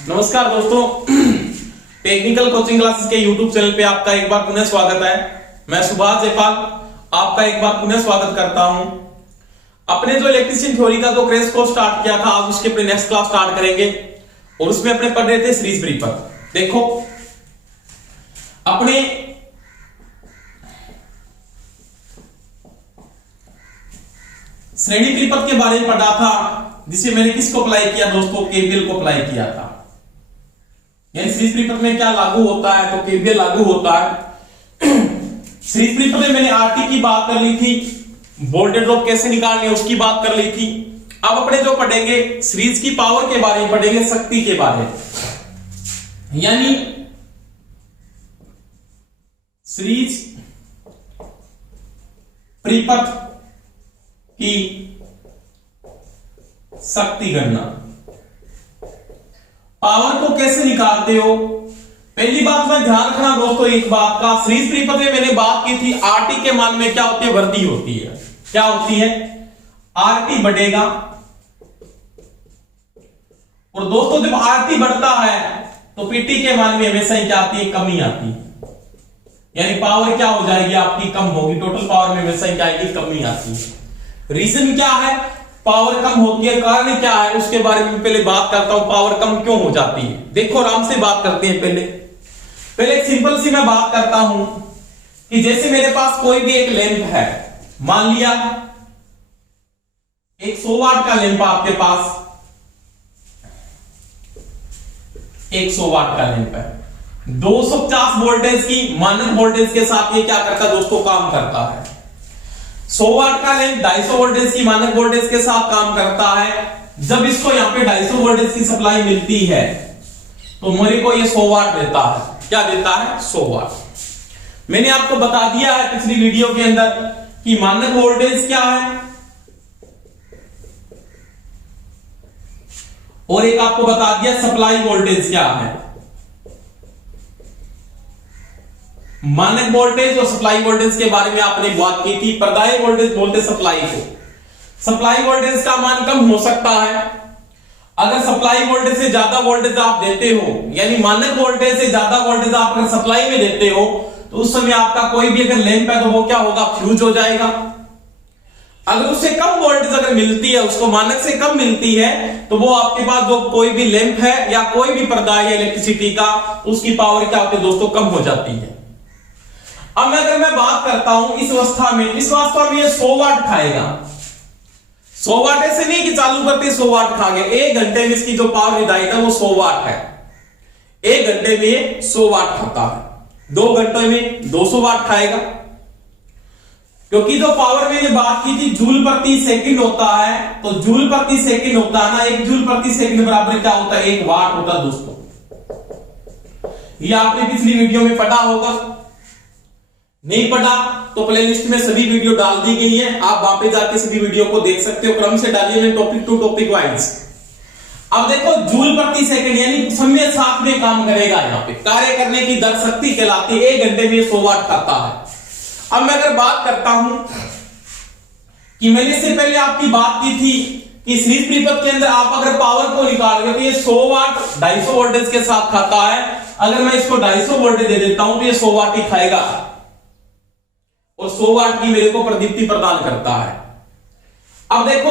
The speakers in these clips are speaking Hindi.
नमस्कार दोस्तों, टेक्निकल कोचिंग क्लासेस के YouTube चैनल पे आपका एक बार पुनः स्वागत है। मैं सुभाष जयपाल आपका एक बार पुनः स्वागत करता हूं। अपने जो इलेक्ट्रिशियन थ्योरी का जो क्रैश कोर्स स्टार्ट किया था, आज उसके अपने नेक्स्ट क्लास स्टार्ट करेंगे और उसमें अपने पढ़ रहे थे सीरीज परिपथ। देखो, अपने श्रेणी परिपथ के बारे में पढ़ा था, जिसे मैंने किसको अप्लाई किया दोस्तों? केवीएल को अप्लाई किया था। यानी सीरीज परिपथ में क्या लागू होता है? तो केवीएल लागू होता है। सीरीज परिपथ में मैंने आरटी की बात कर ली थी, वोल्टेज ड्रॉप कैसे निकालनी है उसकी बात कर ली थी। अब अपने जो पढ़ेंगे सीरीज की पावर के बारे में पढ़ेंगे, शक्ति के बारे में। यानी सीरीज परिपथ की शक्ति गणना, पावर को कैसे निकालते हो? पहली बात में ध्यान रखना दोस्तों एक बात का, सीरीज परिपथ में मैंने बात की थी आरटी के मान में क्या होती है? वृद्धि होती है। क्या होती है? आरटी बढ़ेगा। और दोस्तों जब आरटी बढ़ता है तो पीटी के मान में हमेशा ही क्या आती है? कमी आती है। यानी पावर क्या हो जाएगी? आपकी कम होगी। टोटल पावर में हमेशा ही क्या आएगी? कमी आती है। रीजन क्या है पावर कम होती है? कारण क्या है उसके बारे में पहले बात करता हूं। पावर कम क्यों हो जाती है? देखो, आराम से बात करते हैं। पहले एक सिंपल सी मैं बात करता हूं कि जैसे मेरे पास कोई भी एक लैंप है, मान लिया एक 100 वाट का लैंप आपके पास, 100 वाट का लैंप है, 250 वोल्टेज की मानक वोल्टेज के साथ ये क्या करता है दोस्तों? काम करता है। 100 वाट का लैंप 250 वोल्टेज की मानक वोल्टेज के साथ काम करता है। जब इसको यहां पे 250 वोल्टेज की सप्लाई मिलती है तो मेरे को ये 100 वाट देता है। क्या देता है? 100 वाट। मैंने आपको बता दिया है पिछली वीडियो के अंदर कि मानक वोल्टेज क्या है, और एक आपको बता दिया सप्लाई वोल्टेज क्या है। मानक वोल्टेज और सप्लाई वोल्टेज के बारे में आपने बात की थी। प्रदाय वोल्टेज बोलते सप्लाई को। सप्लाई वोल्टेज का मान कम हो सकता है। अगर सप्लाई वोल्टेज से ज्यादा वोल्टेज आप देते हो, यानी मानक वोल्टेज से ज्यादा वोल्टेज आप अगर सप्लाई में देते हो, तो उस समय आपका कोई भी अगर लैंप है तो वो क्या होगा? फ्यूज हो जाएगा। अगर उससे कम वोल्टेज अगर मिलती है, उसको मानक से कम मिलती है, तो वो आपके पास जो कोई भी लैंप है या कोई भी प्रदाय है इलेक्ट्रिसिटी का, उसकी पावर क्या होती है दोस्तों? कम हो जाती है। अब अगर मैं बात करता हूं इस अवस्था में, ये 100 वाट खाएगा। 100 वाट ऐसे नहीं कि चालू करते 100 वाट खा गए। 1 घंटे में इसकी जो पावर निर्धारित है वो 100 वाट है। 1 घंटे में ये 100 वाट खाता है। 2 घंटे में 200 वाट खाएगा। क्योंकि जो पावर मैंने बात की थी जूल प्रति सेकंड होता है, तो जूल प्रति सेकंड होता है ना, 1 जूल प्रति सेकंड बराबर क्या होता है? 1 वाट होता है दोस्तों। ये आपने पिछली वीडियो में पढ़ा होगा। नहीं पढ़ा तो प्लेलिस्ट में सभी वीडियो डाल दी गई है, आप वहां पे जाके सभी वीडियो को देख सकते हो। क्रम से डालिए, मैं टॉपिक टू टॉपिक वाइज। अब देखो, जूल प्रति सेकंड यानी समय साथ में काम करेगा। यहां पे कार्य करने की दर शक्ति कहलाती है। 1 घंटे में 100 वाट खाता है। अब मैं अगर बात करता हूं कि मैंने इससे पहले आपकी बात की थी कि सीरीज परिपथ के अंदर आप अगर पावर को निकाल रहे हो तो ये 100 वाट 250 वोल्टेज के साथ खाता है। अगर मैं इसको 250 वोल्टेज दे देता हूं तो ये 100 वाट ही खाएगा और 100 वाट की मेरे को प्रदीप्ति प्रदान करता है। अब देखो,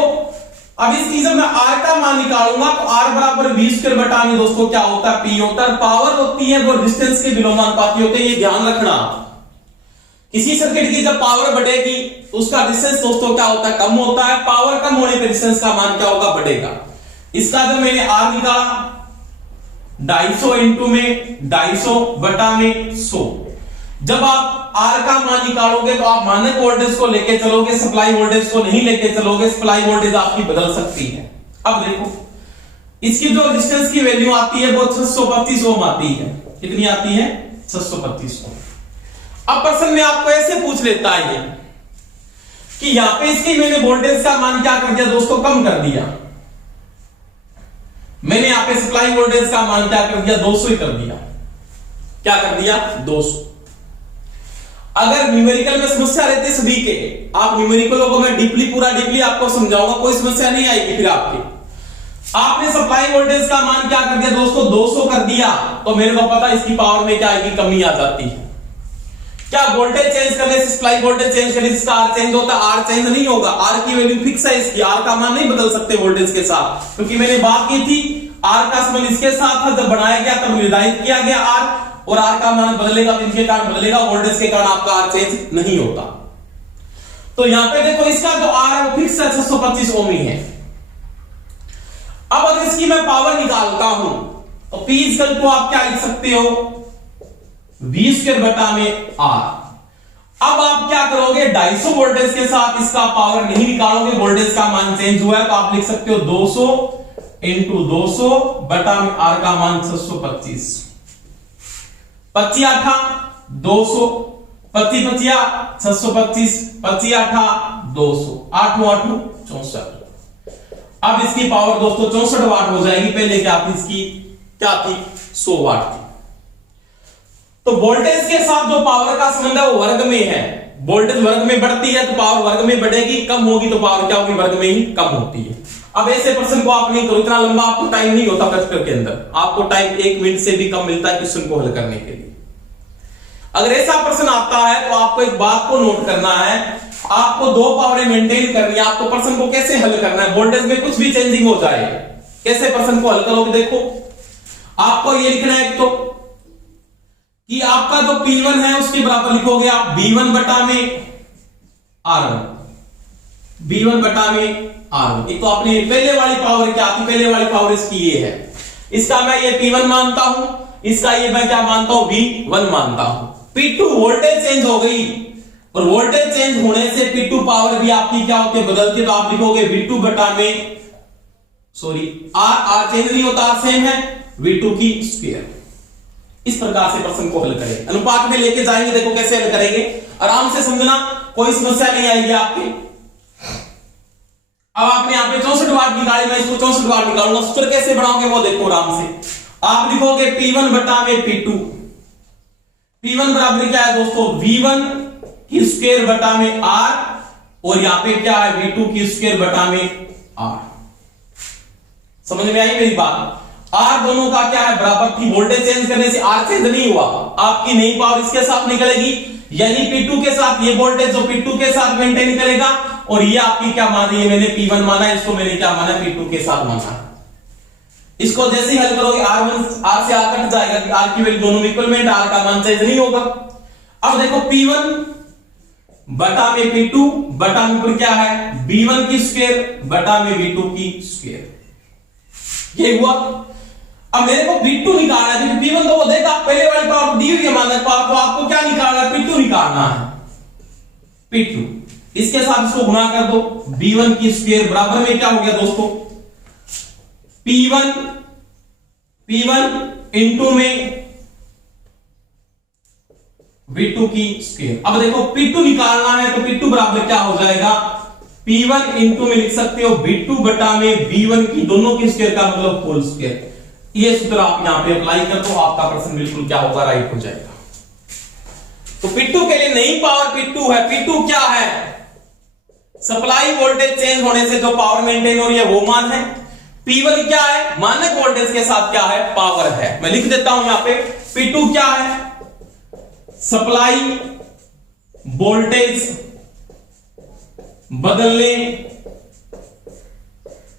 अब इसकी जब मैं आर का मान निकालूंगा तो आर बराबर 20 बटा में दोस्तों क्या होता है? पी होता है। पावर होती है वो रेजिस्टेंस के विलोमानुपाती होते हैं, ये ध्यान रखना। किसी सर्किट की जब पावर बढ़ेगी तो उसका रेजिस्टेंस दोस्तों क्या होता है? कम होता है। पावर कम होने पर रेजिस्टेंस का मान क्या होगा? बढ़ेगा। इसका जब मैंने आर निकाला 250 इंटू में 250 बटा में 100, जब आप आर का मान निकालोगे तो आप मानक वोल्टेज को लेके चलोगे, सप्लाई वोल्टेज को नहीं लेके चलोगे। सप्लाई वोल्टेज आपकी बदल सकती है। अब देखो, इसकी जो रेजिस्टेंस की वैल्यू आती है वो 625 ओम आती है। कितनी आती है? 625 ओम। अब प्रश्न में आपको ऐसे पूछ लेता है ये कि यहां पे इसकी मैंने वोल्टेज का मान क्या कर दिया दोस्तों? कम कर दिया। मैंने यहां पे सप्लाई वोल्टेज का मान क्या कर दिया? 200 ही कर दिया। क्या कर दिया? 200। अगर न्यूमेरिकल में समस्या रहती सभी के, आप न्यूमेरिकलों को मैं पूरा डीपली आपको समझाऊंगा, कोई समस्या नहीं आएगी फिर आपकी। आपने सप्लाई वोल्टेज का मान क्या कर दिया दोस्तों 200 कर दिया, तो मेरे को पता इसकी पावर में क्या आएगी, कमी आ जाती है। क्या वोल्टेज चेंज करने से सप्लाई वोल्टेज चेंज करने से इसका आर चेंज होता है? आर चेंज नहीं होगा, आर की वैल्यू फिक्स है, इसकी आर का मान नहीं बदल सकते वोल्टेज के साथ, क्योंकि मैंने बात की थी आर का संबंध इसके साथ था, जब बनाया गया तब निर्धारित किया गया आर, और आर का मान बदलेगा तो इनके कारण बदलेगा, वोल्टेज के कारण आपका आर चेंज नहीं होता। तो यहां पे देखो इसका जो आर है वो फिक्स है 625 ओम ही है। अब अगर इसकी मैं पावर निकालता हूं तो P इक्वल टू आप क्या लिख सकते हो, V स्क्वायर बटा में R। अब आप क्या करोगे, 250 वोल्टेज के साथ इसका पावर नहीं निकालोगे, वोल्टेज का मान चेंज हुआ है, तो आप लिख सकते हो 200 इंटू 200 बटा में R का मान 625, 25 आठा 200, 25 पचिया 625, 25 आठा 200, 8 8 64। अब इसकी पावर दोस्तों 64 वाट हो जाएगी, पहले क्या थी इसकी, क्या थी 100 वाट थी। तो वोल्टेज के साथ जो पावर का संबंध है वो वर्ग में है, वोल्टेज वर्ग में बढ़ती है तो पावर वर्ग में बढ़ेगी, कम होगी तो पावर क्या होगी, वर्ग में ही कम होती है। अब ऐसे प्रश्न को आप नहीं करो, इतना लंबा आपको टाइम नहीं होता प्रैक्टिकल के अंदर, आपको टाइम 1 मिनट से भी कम मिलता है क्वेश्चन को हल करने के लिए। अगर ऐसा प्रश्न आता है तो आपको एक बात को नोट करना है, आपको 2 पावरें मेंटेन करनी है, आपको प्रश्न को कैसे हल करना है, वोल्टेज में कुछ भी चेंजिंग हो जाए कैसे प्रश्न को हल करोगे। देखो आपको ये लिखना है तो कि आपका जो P1 है उसके बराबर लिखोगे आप B1 बटा में R1, B1 बटा में R1। एक तो आपने पहले वाली पावर क्या थी, पहले वाली पावर इसकी ये है, इसका मैं ये P1 मानता हूं, इसका ये मैं क्या मानता हूं, V1 मानता हूं। P2 वोल्टेज चेंज हो गई, और वोल्टेज चेंज होने से P2 पावर भी आपकी क्या होती है, बदलती है, तो आप लिखोगे V2 बटा में सॉरी R चेंज नहीं होता, R सेम है, V2 की स्क्वायर। इस प्रकार से प्रश्न को हल करेंगे, अनुपात में लेके जाएंगे, देखो कैसे हल करेंगे, आराम से समझना, कोई समस्या नहीं आएगी आपके। अब आपने यहां पे 64 वाट निकाली, मैं इसको 64 वाट निकालूंगा, सूत्र कैसे बनाओगे वो देखो आराम से। आप लिखोगे P1 बटा में P2, P1 बराबर क्या है दोस्तों, V1 की स्क्वायर बटा में R, और यहां पे क्या है V2 की स्क्वायर बटा में R। समझ में आई मेरी बात, R दोनों का क्या है, बराबर थी, वोल्टेज चेंज करने से R चेंज नहीं हुआ, आपकी नई पावर इसके साथ निकलेगी, यानी P2 के साथ ये वोल्टेज जो P2 के साथ मेंटेन करेगा, और ये आपकी क्या मान रही है, मैंने P1 माना है, इसको मैंने क्या माना, P2 के साथ माना। इसको जैसे ही हल करोगे R1 R से R कट जाएगा, कि R की वैल्यू दोनों में इक्वल में, R का मान चेंज नहीं होगा। अब देखो P1 बटा में P2 बटा में ऊपर क्या है, B1 की स्क्वायर बटा में V2 की स्क्वायर, ये हुआ। अब मेरे को V2 निकालना है, क्योंकि P1 तो वो देखा पहले वाली पावर दी हुई है मानक पावर, तो आपको क्या निकालना है, P2 निकालना है, P2। इसके साथ इसको गुणा कर दो, B1 की स्क्वायर बराबर में क्या हो गया दोस्तों, P1 इंटू में V2 की स्क्वायर। अब देखो P2 निकालना है तो P2 बराबर क्या हो जाएगा, P1 इंटू में लिख सकते हो V2 बटा में V1 की दोनों की स्क्वायर का मतलब होल स्क्वायर। ये सूत्र आप यहां पे अप्लाई कर दो, आपका प्रश्न बिल्कुल क्या होगा, राइट हो जाएगा। तो P2 के लिए नई पावर P2 है, P2 क्या है, सप्लाई वोल्टेज चेंज होने से जो पावर मेंटेन हो रही है वो मान है। P1 क्या है, मानक वोल्टेज के साथ क्या है, पावर है। मैं लिख देता हूं यहां पे, P2 क्या है, सप्लाई वोल्टेज बदलने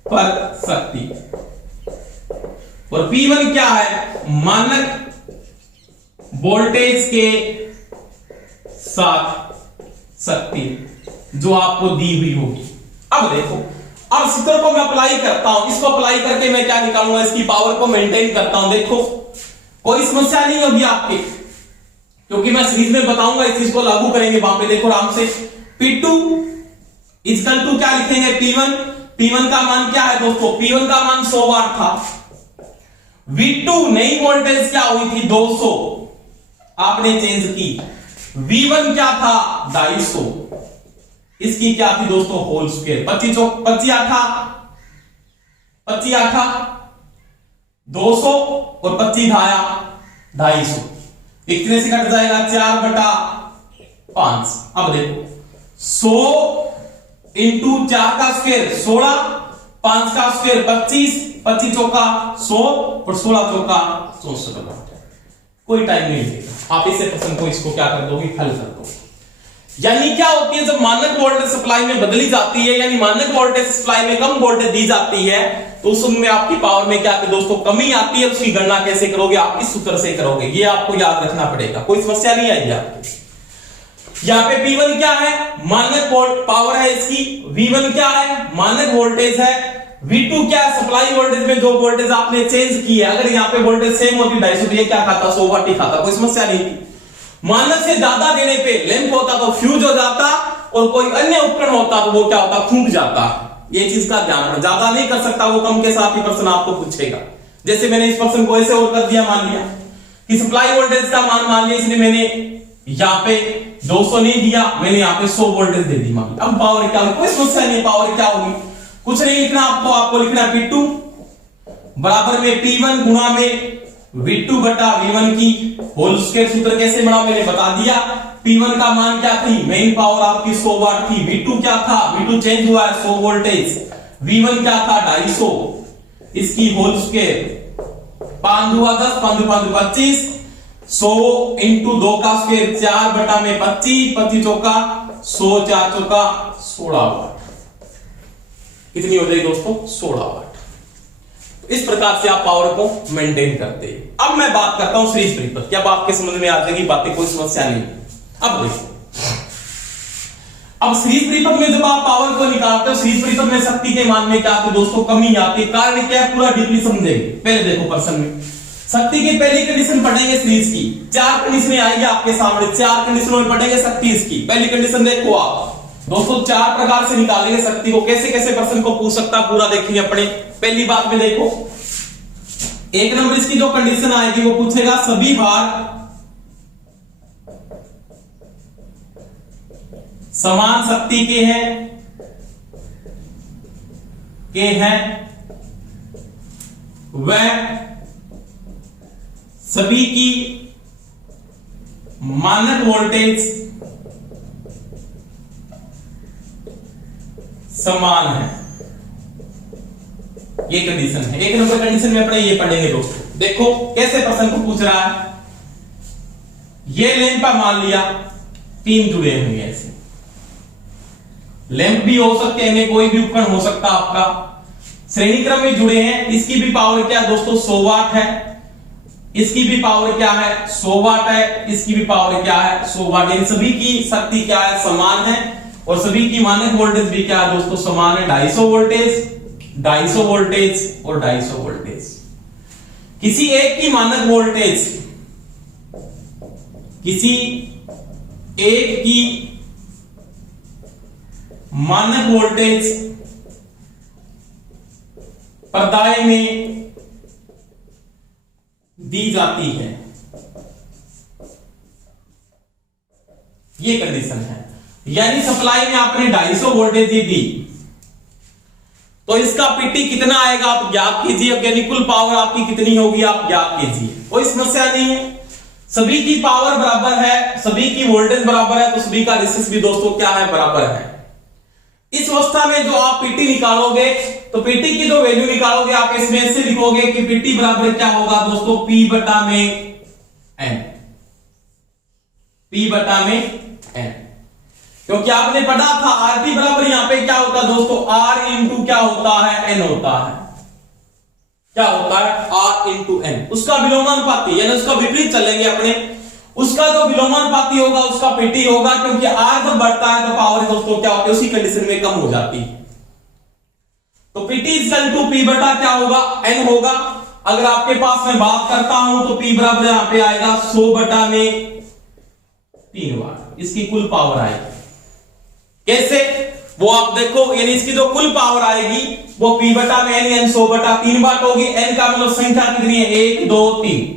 पर शक्ति, और P1 क्या है, मानक वोल्टेज के साथ शक्ति जो आपको दी हुई होगी। अब देखो, अब सूत्र को मैं अप्लाई करता हूं, इसको अप्लाई करके मैं क्या निकालूंगा, इसकी पावर को मेंटेन करता हूं। देखो कोई समस्या नहीं होगी आपके, क्योंकि मैं सीरीज में बताऊंगा, इस चीज को लागू करेंगे वहां पे। देखो आराम से, P2 इक्वल टू क्या लिखेंगे, P1 का मान क्या है दोस्तों, P1 का मान 100 वाट था, V2 नई वोल्टेज क्या हुई थी 200, आपने चेंज की, V1 क्या था 250, इसकी क्या थी दोस्तों होल स्क्वायर, 25 आठा 200 और 25 धाया 250, कितने से कट जाएगा 4/5। अब देखो 100 इंटू 4 का स्क्वायर 16, 5 का स्क्वायर 25, 25 चौका 100 और 16 चौका 64 वाट। कोई टाइम नहीं लगेगा, आप इसे प्रश्न को इसको क्या कर दोगे, हल कर दोगे। यानी क्या होती है, जब मानक वोल्टेज सप्लाई में बदली जाती है, यानी मानक वोल्टेज सप्लाई में कम वोल्टेज दी जाती है, तो उसमें आपकी पावर में क्या दोस्तों कमी आती है। उसकी गणना कैसे करोगे, आप इस सूत्र से करोगे, ये आपको याद रखना पड़ेगा, कोई समस्या नहीं आएगी आपकी। यहां पे P1 क्या है, मानक पावर है इसकी, V1 क्या है, मानक वोल्टेज है, V2 क्या है, सप्लाई वोल्टेज में जो वोल्टेज आपने चेंज की है। अगर यहाँ पे वोल्टेज सेम होती 250, तो ये क्या खाता, 100 वाट ही खाता, कोई समस्या नहीं थी। मानक से ज्यादा देने पे लैंप होता तो फ्यूज हो जाता, और कोई अन्य उपकरण होता तो वो क्या होता, फूंक जाता। ये चीज का ध्यान रखना, ज्यादा नहीं कर सकता वो, कम के साथ ही प्रश्न आपको पूछेगा। जैसे मैंने इस प्रश्न को ऐसे और कर दिया, मान लिया कि सप्लाई वोल्टेज का मान लिया इसने, मैंने यहाँ पे 200 नहीं दिया, मैंने यहाँ पे 100 वोल्टेज दे दी मान लिया। अब पावर क्या होगी, कोई समस्या नहीं, पावर क्या होगी, कुछ नहीं लिखना आपको लिखना P2 बराबर में P1 गुणा में V2 बटा V1 की होल स्क्वायर। सूत्र कैसे बना मैंने बता दिया। P1 का मान क्या थी, मेन पावर आपकी 100 वाट थी। V2 क्या था, V2 चेंज हुआ है 100 वोल्टेज। V1 क्या था 250, इसकी होल स्क्वायर 5 दुआ 10, 5 5 25, 100 इंटू 2 का स्क्वायर 4 बटा में 25, 25 चौका 100, 4 चौका 16 वाट। कितनी हो जाएगी दोस्तों, 16 वाट। इस प्रकार से आप पावर को मेंटेन करते हैं। अब मैं बात करता हूं सीरीज परिपथ, क्या आपके समझ में आ जाएगी बातें, कोई समस्या नहीं। अब देखो, अब सीरीज परिपथ में जब आप पावर को निकालते हो, सीरीज परिपथ में शक्ति के मान में क्या आती है दोस्तों, कमी आती है। कारण क्या है, पूरा डीपली समझेंगे। पहले देखो प्रश्न में शक्ति की पहली कंडीशन पढ़ेंगे सीरीज की, 4 कंडीशनें आएगी आपके सामने, 4 कंडीशनों में पढ़ेंगे शक्ति इसकी। पहली कंडीशन देखो आप दोस्तों, 4 प्रकार से निकालेंगे शक्ति को, कैसे कैसे प्रश्न को पूछ सकता पूरा देखेंगे अपने। पहली बात में देखो, 1 नंबर इसकी जो कंडीशन आएगी वो पूछेगा सभी भार समान शक्ति के हैं वह सभी की मानक वोल्टेज समान है। ये कंडीशन है, 1 नंबर कंडीशन में अपने ये पढ़ेंगे दोस्तों। देखो कैसे प्रश्न को पूछ रहा है, ये लैंप मान लिया 3 जुड़े हुए हैं, ऐसे लैंप भी हो सकते हैं, कोई भी उपकरण हो सकता आपका, श्रेणी क्रम में जुड़े हैं। इसकी भी पावर क्या दोस्तों 100 वाट है, इसकी भी पावर क्या है 100 वाट है, इसकी भी पावर क्या है 100 वाट। इन सभी की शक्ति क्या है, समान है, और सभी की मानक वोल्टेज भी क्या है दोस्तों, समान है। 250 वोल्टेज, 250 वोल्टेज और 250 वोल्टेज। किसी एक की मानक वोल्टेज, किसी एक की मानक वोल्टेज पर्दाए में दी जाती है, ये कंडीशन है। यानी सप्लाई में आपने 250 वोल्टेज दी, तो इसका पीटी कितना आएगा आप ज्ञात कीजिए, यानी कुल पावर आपकी कितनी होगी आप ज्ञात कीजिए, कोई समस्या नहीं है। सभी की पावर बराबर है, सभी की वोल्टेज बराबर है, तो सभी का रेजिस्टेंस भी दोस्तों क्या है, बराबर है। इस अवस्था में जो आप पीटी निकालोगे, तो पीटी की जो वैल्यू निकालोगे आप इसमें ऐसे लिखोगे कि पीटी बराबर क्या होगा दोस्तों, P बटा में N, P बटा में N। क्योंकि आपने पढ़ा था आरटी बराबर यहां पे क्या होता है दोस्तों, R इंटू क्या होता है, N होता है। क्या होता है, R इंटू N। उसका विलोमानुपाती यानी उसका विपरीत चलेंगे अपने, उसका जो विलोमानुपाती होगा उसका पीटी होगा, क्योंकि R जब बढ़ता है तो पावर दोस्तों क्या होती है, उसी कंडीशन में कम हो जाती है। तो पीटी इक्वल टू P बटा क्या होगा, N होगा। अगर आपके पास मैं बात करता हूं तो P बराबर यहां पे आएगा 100 बटा में 3 वाट, इसकी कुल पावर आएगी। कैसे, वो आप देखो, यानी इसकी जो कुल पावर आएगी वो P बटा में N, 100 बटा 3 वाट होगी। N का मतलब संख्या कितनी है, 1 2 3।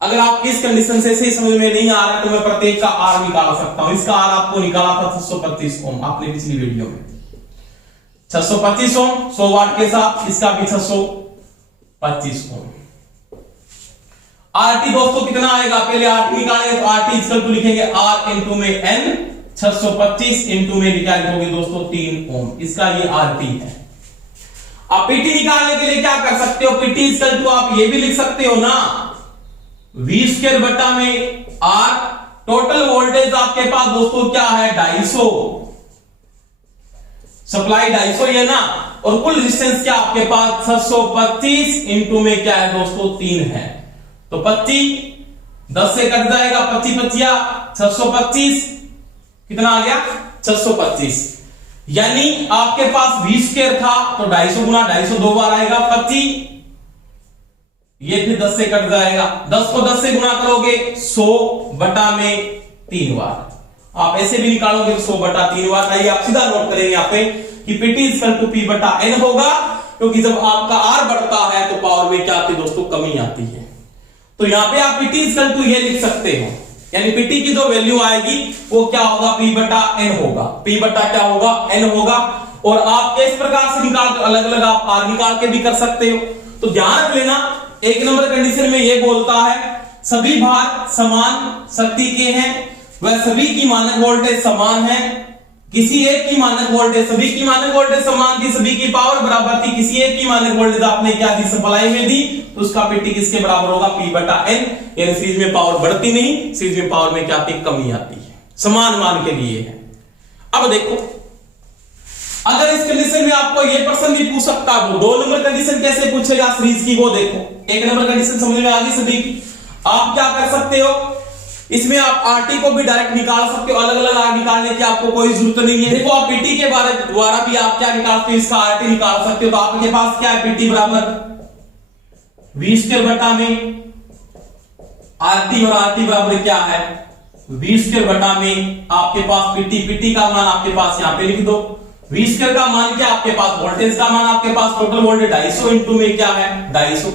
अगर आपकी इस कंडीशन से सही समझ में नहीं आ रहा तो मैं प्रत्येक का R निकाल सकता हूं। इसका R आपको निकाला था 625 ओम, आपने पिछली वीडियो में 625 ओम 100 वाट के साथ, इसका भी 625 ओम। RT दोस्तों कितना आएगा, पहले RT निकालेंगे तो RT इक्वल टू लिखेंगे R इंटू में N, 625 इंटू में क्या लिखोगे दोस्तों 3 ओम, इसका ये RT है। आप पीटी निकालने के लिए क्या कर सकते हो, पीटी इक्वल टू आप ये भी लिख सकते हो ना, वी स्क्वायर बटा में आर। टोटल वोल्टेज आपके पास दोस्तों क्या है, 250, सप्लाई 250 है ना, और कुल रेजिस्टेंस क्या आपके पास 625 इंटू में क्या है दोस्तों 3 है, तो 25 10 से कट जाएगा, 25 25 625, कितना आ गया 625। यानी आपके पास वी स्क्वायर था तो 250 गुना 250 दो बार आएगा 25, ये फिर 10 से कट जाएगा, 10 को 10 से गुना करोगे 100 बटा में 3 बार, आप ऐसे भी निकालोगे 100 बटा 3 बार। आइए आप सीधा नोट करेंगे यहाँ पे कि पीटी इक्वल टू पी बटा एन होगा, क्योंकि जब आपका आर बढ़ता है तो पावर में क्या आती है दोस्तों, कमी आती है। तो यहां पे आप पीटी इक्वल टू ये लिख सकते हो, यानी पीटी की जो वैल्यू आएगी वो क्या होगा, पी बटा एन होगा, पी बटा क्या होगा, एन होगा। और आप इस प्रकार से निकाल, अलग अलग आप आर निकाल के भी कर सकते हो। तो ध्यान रख लेना, एक नंबर कंडीशन में ये बोलता है सभी भार समान शक्ति के हैं, वह सभी की मानक वोल्टेज समान है, किसी एक की मानक वोल्टेज, सभी की मानक वोल्टेज समान थी, सभी की पावर बराबर थी, किसी एक की मानक वोल्टेज आपने क्या दी, सप्लाई में दी, तो उसका पीटी किसके बराबर होगा, पी बटा एन। यानी सीरीज में पावर बढ़ती नहीं, सीरीज में पावर में क्या आती, कमी आती है, समान मान के लिए है। अब देखो, अगर इस कंडीशन में आपको ये प्रश्न भी पूछ सकता है, 2 नंबर कंडीशन कैसे पूछेगा सीरीज की, वो देखो। 1 नंबर कंडीशन समझ में आ गई सभी की। आप क्या कर सकते हो, इसमें आप आरटी को भी डायरेक्ट निकाल सकते हो, अलग अलग आर निकालने की आपको कोई जरूरत नहीं है। देखो आप पीटी के द्वारा भी आप क्या निकालते हो, इसका आरटी निकाल सकते हो। तो आपके पास क्या है, पीटी बराबर वी स्क्वायर बटा में आरटी, और आरटी बराबर क्या है, वी स्क्वायर बटा में आपके पास पीटी, पीटी का मान आपके पास यहां पे लिख दो, वी स्क्वायर का मान क्या आपके पास, वोल्टेज का मान आपके पास, टोटल वोल्टेज 250 इंटू में क्या है 250।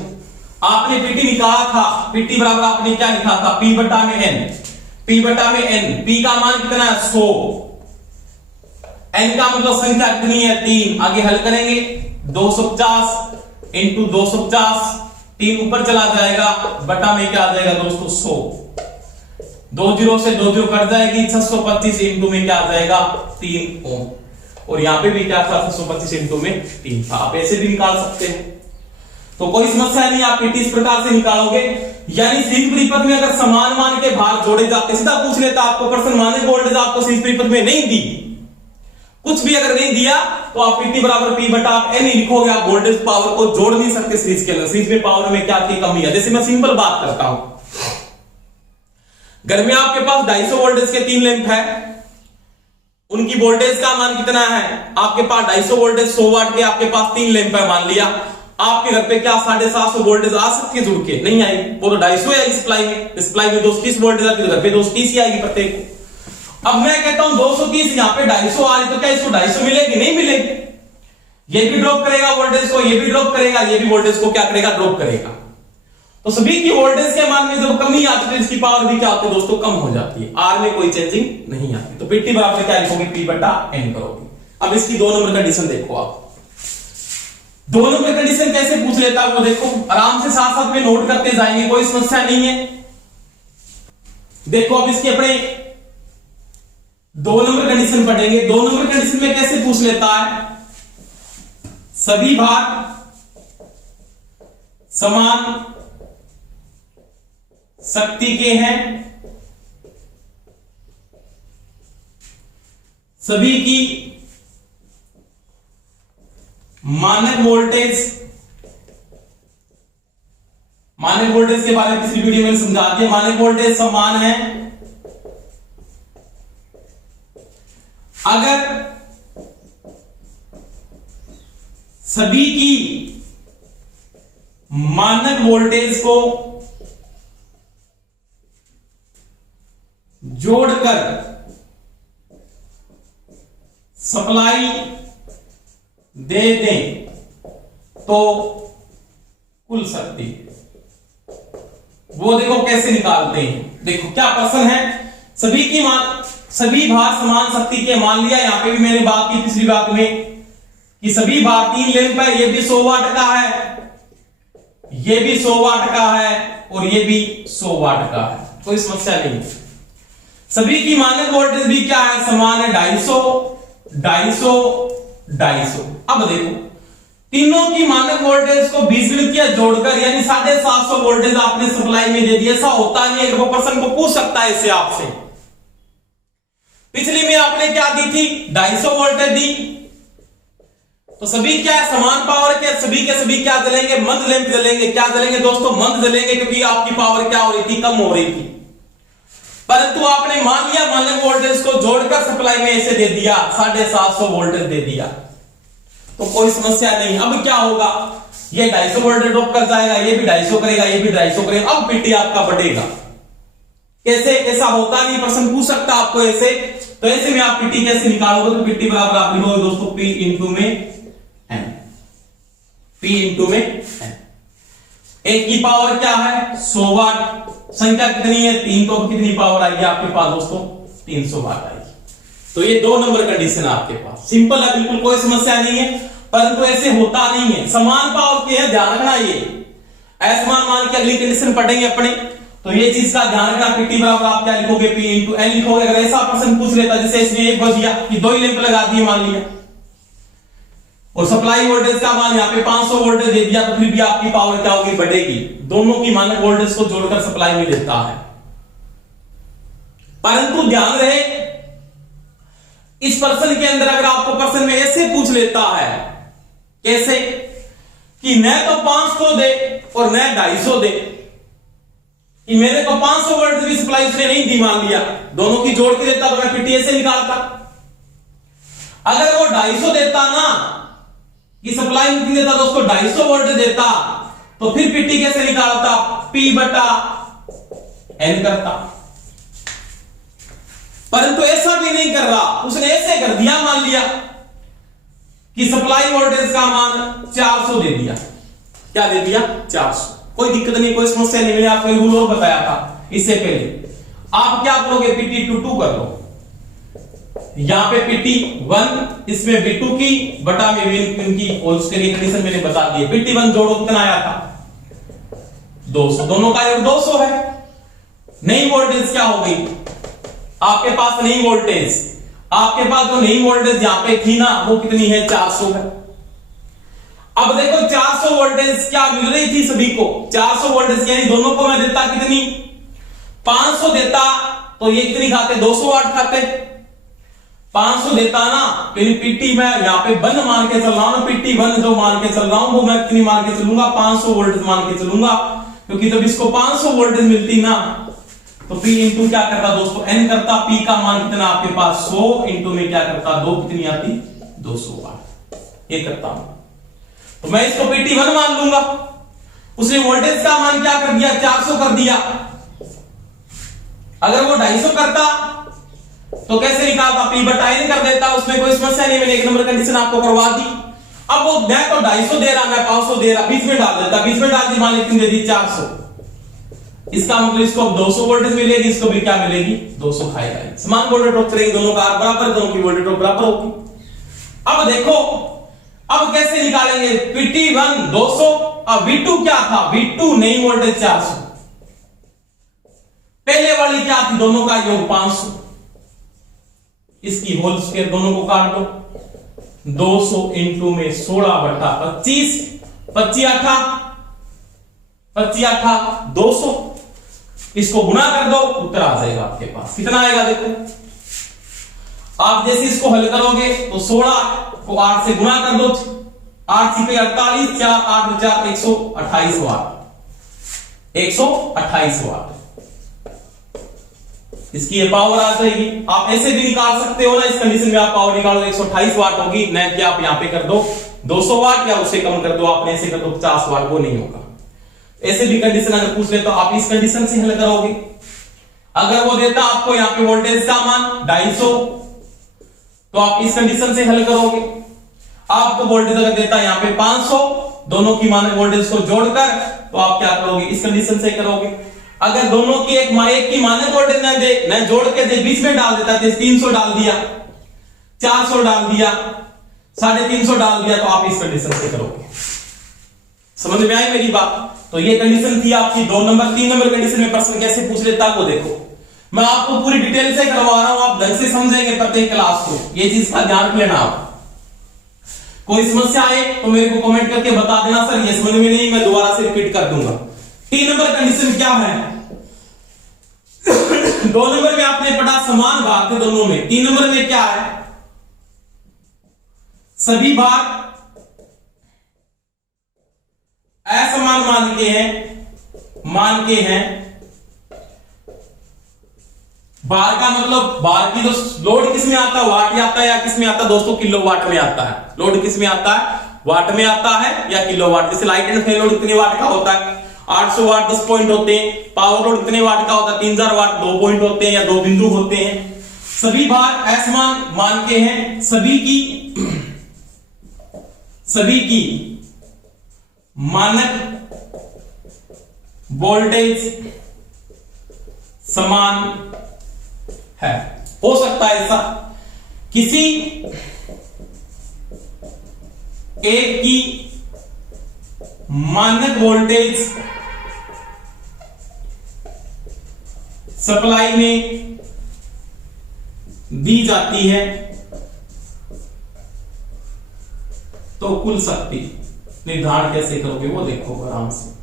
आपने पीटी निकाला था, पीटी बराबर आपने क्या लिखा था, पी बटा में एन, पी बटा में एन, पी का मान कितना है 100, एन का मतलब संख्या कितनी है 3। आगे हल करेंगे 250 इंटू 250, 3 ऊपर चला जाएगा, बटा में क्या आ जाएगा दोस्तों 100, 2 जीरो से 2 जीरो कट जाएगी, 625 इंटू में क्या आ जाएगा 3 ओम। और यहां पे भी क्या था 625 इंटू में 3 था। आप ऐसे भी निकाल सकते हैं, तो कोई समस्या नहीं, आप पीटी इस प्रकार से निकालोगे। यानी सीरीज परिपथ में अगर समान मान के भार जोड़े जाते, सीधा पूछ लेता आपको प्रश्न, मानक वोल्टेज आपको सीरीज परिपथ में नहीं दी, कुछ भी अगर नहीं दिया तो आप पीटी बराबर पी बटा आप एन ही लिखोगे। आप वोल्टेज पावर को जोड़ नहीं सकते सीरीज के अंदर, सीरीज में पावर में क्या की कमी है। जैसे मैं सिंपल बात करता हूं, घर में आपके पास 250 वोल्टेज के 3 लैंप है, उनकी वोल्टेज का मान कितना है, आपके पास 250 वोल्टेज 100 वाट के आपके पास 3 लैंप है, मान लिया आपके घर पे क्या 750 वोल्टेज आ सकती है जुड़ के, नहीं आएगी, वो तो 250 है सप्लाई में, सप्लाई में 230 वोल्टेज आती है, घर पे 230 ही आएगी प्रत्येक को। अब मैं कहता हूं 230, यहां पे 250 आ रही, तो क्या इसको 250 मिलेगी, नहीं मिलेगी, ये भी ड्रॉप करेगा वोल्टेज को, ये भी ड्रॉप करेगा, ये भी वोल्टेज को क्या करेगा, ड्रॉप करेगा। तो सभी की वोल्टेज के मान में जब कमी आती है तो इसकी पावर भी क्या होती है दोस्तों, कम हो जाती है, आर में कोई चेंजिंग नहीं आती। तो पीटी बराबर क्या लिखोगे, पी बटा एन करोगे। अब इसकी 2 नंबर कंडीशन देखो, आप 2 नंबर कंडीशन कैसे पूछ लेता है वो देखो, आराम से साथ साथ में नोट करते जाएंगे, कोई समस्या नहीं है। देखो अब इसके अपने 2 नंबर कंडीशन पढ़ेंगे। 2 नंबर कंडीशन में कैसे पूछ लेता है, सभी भार समान शक्ति के हैं, सभी की मानक वोल्टेज, मानक वोल्टेज के बारे में पिछली वीडियो में समझा दिया, मानक वोल्टेज समान है। अगर सभी की मानक वोल्टेज को जोड़कर सप्लाई दे दें तो कुल शक्ति, वो देखो कैसे निकालते हैं। देखो क्या प्रश्न है, सभी भार समान शक्ति के, मान लिया यहां पे भी मैंने बात की पिछली बात में कि सभी भार 3 लैंप है, ये भी 100 वाट का है, ये भी 100 वाट का है, और ये भी 100 वाट का है, कोई समस्या नहीं। सभी की मानक वोल्टेज भी क्या है, समान है, 250 250 250। अब देखो तीनों की मानक वोल्टेज को 20 गुणित किया जोड़कर, यानी 750 वोल्टेज आपने सप्लाई में दे दिया। ऐसा होता नहीं है, वो पर्सन को पूछ सकता है इससे आपसे। पिछली में आपने क्या दी थी, 250 वोल्टेज दी, तो सभी क्या समान पावर के सभी क्या जलेंगे, मंद लैंप जलेंगे। क्या जलेंगे दोस्तों, मंद जलेंगे, क्योंकि आपकी पावर क्या हो रही थी, कम हो रही थी। परंतु आपने मान लिया मानक वोल्टेज को जोड़कर सप्लाई में ऐसे दे दिया, 750 वोल्टेज दे दिया, तो कोई समस्या नहीं। अब क्या होगा, ये 250 वोल्टेज ड्रॉप कर जाएगा, ये भी 250 करेगा, ये भी 250 करेगा। अब पीटी आपका बढ़ेगा। कैसे, ऐसा होता नहीं, प्रश्न पूछ सकता आपको ऐसे। तो ऐसे में आप पीटी कैसे निकालोगे, तो पीटी बराबर आप लिखोगे दोस्तों P इंटू में N, P इंटू में N। एक की पावर क्या है, 100 वाट। संख्या कितनी है, 3, तो कितनी पावर आएगी आपके पास दोस्तों, 300 वाट आएगी। तो ये 2 नंबर कंडीशन है आपके पास। सिंपल है, बिल्कुल कोई समस्या नहीं है। परंतु ऐसे होता नहीं है, समान पावर के हैं, ध्यान रखना। ये असमान मान के अगली कंडीशन पढ़ेंगे अपने, तो ये चीज का ध्यान रखना। पीटी बराबर आप क्या लिखोगे, P इंटू N लिखोगे। अगर ऐसा प्रश्न पूछ लेता, जैसे इसने एक बज दिया कि 2 ही लैंप लगा दिए मान लिया, और सप्लाई वोल्टेज का मान यहाँ पे 500 वोल्टेज दे दिया, तो फिर भी आपकी पावर क्या होगी, बढ़ेगी। दोनों की मानक वोल्टेज को जोड़कर सप्लाई में देता है। परंतु ध्यान रहे, इस पर्सन के अंदर अगर आपको पर्सन में ऐसे पूछ लेता है, कैसे कि न तो 500 दे और न 250 दे, कि मेरे को 500 वोल्ट की सप्लाई उसने नहीं दी मान लिया, दोनों की जोड़ के देता तो मैं पीटी से निकालता। अगर वो 250 देता ना, कि सप्लाई में देता तो उसको 250 वोल्ट देता, तो फिर पीटी कैसे निकालता, P बटा N करता। परंतु ऐसा भी नहीं कर रहा, उसने ऐसे कर दिया, मान लिया कि सप्लाई वोल्टेज का मान 400 दे दिया। क्या दे दिया, 400। कोई दिक्कत नहीं, कोई समस्या नहीं। मैंने आपको रूल और बताया था इससे पहले। आप क्या करोगे, पीटी टू 2 कर लो। यहां पे पीटी 1, इसमें V2 की बटा में V1 की, और उसके लिए कंडीशन मैंने बता दी। पीटी 1 जोड़ो, कितना आया था, 200। दोनों का योग 200 है। नई वोल्टेज क्या हो गई, आपके पास नई वोल्टेज, आपके पास जो नई वोल्टेज यहां पे थी ना, वो कितनी है, 400 है। अब देखो 400 वोल्टेज क्या मिल रही थी सभी को, 400 वोल्टेज, यानी दोनों को मैं देता कितनी, 500 देता, तो ये कितनी खाते, 200 वाट खाते। 500 देता ना, तो पीटी मैं यहां पे 1 मान के चल रहा हूं ना, पीटी 1 जो मान के चल रहा हूं, वो मैं कितनी मान के चलूंगा, 500 वोल्टेज मान के चलूंगा। क्योंकि जब इसको 500 वोल्टेज मिलती ना, तो P इंटू क्या करता दोस्तों, N करता। P का मान कितना आपके पास, 100 इंटू में क्या करता, 2 कितनी आती, 200 वाट, ये करता हूं। तो मैं इसको पीटी 1 मान लूंगा। उसने वोल्टेज का मान क्या कर दिया, 400 कर दिया। अगर वो 250 करता तो कैसे निकालता, P बटा N कर देता, उसमें कोई समस्या नहीं। मैंने 1 नंबर कंडीशन आपको करवा दी। अब वो मैं तो 250 दे रहा, मैं 500 दे रहा, बीच में डाल देता, बीच में डाल दी, मान कितनी दे दी, 400। इसका मतलब इसको 200 वोल्टेज मिलेगी, इसको भी क्या मिलेगी, 200 खाएगा। समान वोल्टेज ड्रॉप करेंगे, दोनों का बराबर, दोनों की वोल्टेज ड्रॉप बराबर होगी। अब देखो, अब कैसे निकालेंगे, PT1 200, अब V2 क्या था, V2 नई वोल्टेज 400, पहले वाली क्या थी, दोनों का योग 500। इसकी होल स्क्वायर दोनों को काट दो, 200 इंटू में 16 बटा 25, 25 8 200। इसको गुणा कर दो, उत्तर आ जाएगा आपके पास। कितना आएगा देखो, आप जैसे इसको हल करोगे तो 16 को 8 से गुणा कर दो, 8 × 48, 4 8 4 128 वाट, 128 वाट इसकी ये पावर आ जाएगी। आप ऐसे भी निकाल सकते हो ना, इस कंडीशन में आप पावर निकालो 128 वाट होगी, न कि आप यहां पे कर दो 200 वाट या उससे कम कर दो, आपने ऐसे कर दो 50 वाट, वो नहीं होगा। ऐसे भी कंडीशन अगर पूछ ले तो आप इस कंडीशन से हल करोगे। अगर वो देता आपको यहाँ पे वोल्टेज का मान 250, तो आप इस कंडीशन से हल करोगे। आपको वोल्टेज अगर देता यहाँ पे 500, दोनों की मानक वोल्टेज को जोड़कर, तो आप क्या करोगे, इस कंडीशन से करोगे। अगर दोनों की एक की मानक वोल्टेज न दे, न जोड़ के दे, बीच में डाल देता, 300 डाल दिया, 400 डाल दिया, 350 डाल दिया, तो आप इस कंडीशन से करोगे। समझ में आई मेरी बात? तो ये कंडीशन थी आपकी 2 नंबर। 3 नंबर कंडीशन में प्रश्न कैसे पूछ लेता वो देखो, मैं आपको पूरी डिटेल से करवा रहा हूं, आप ढंग से समझेंगे प्रत्येक क्लास को, ये चीज का ध्यान लेना आप। कोई समस्या आए तो मेरे को कमेंट करके बता देना सर ये समझ में नहीं, मैं दोबारा से रिपीट कर दूंगा। 3 नंबर कंडीशन क्या है? 2 नंबर में आपने पढ़ा समान भाग थे दोनों में। 3 नंबर में क्या है? सभी भाग असमान मान के हैं। बार का मतलब बार की जो लोड किस में आता है, वाट में आता है या किस में आता है दोस्तों? किलोवाट में आता है। लोड किस में आता है? वाट में आता है या किलोवाट। जैसे लाइट एंड फैन लोड कितने वाट का होता है? 800 वाट 10 पॉइंट होते हैं। पावर लोड कितने वाट का होता है? 3000 वाट 2 पॉइंट होते हैं या 2 बिंदु होते हैं। सभी भार असमान मान के हैं। सभी की मानक वोल्टेज समान है। हो सकता है ऐसा किसी एक की मानक वोल्टेज सप्लाई में दी जाती है तो कुल शक्ति निर्धारण कैसे करोगे वो देखो आराम से।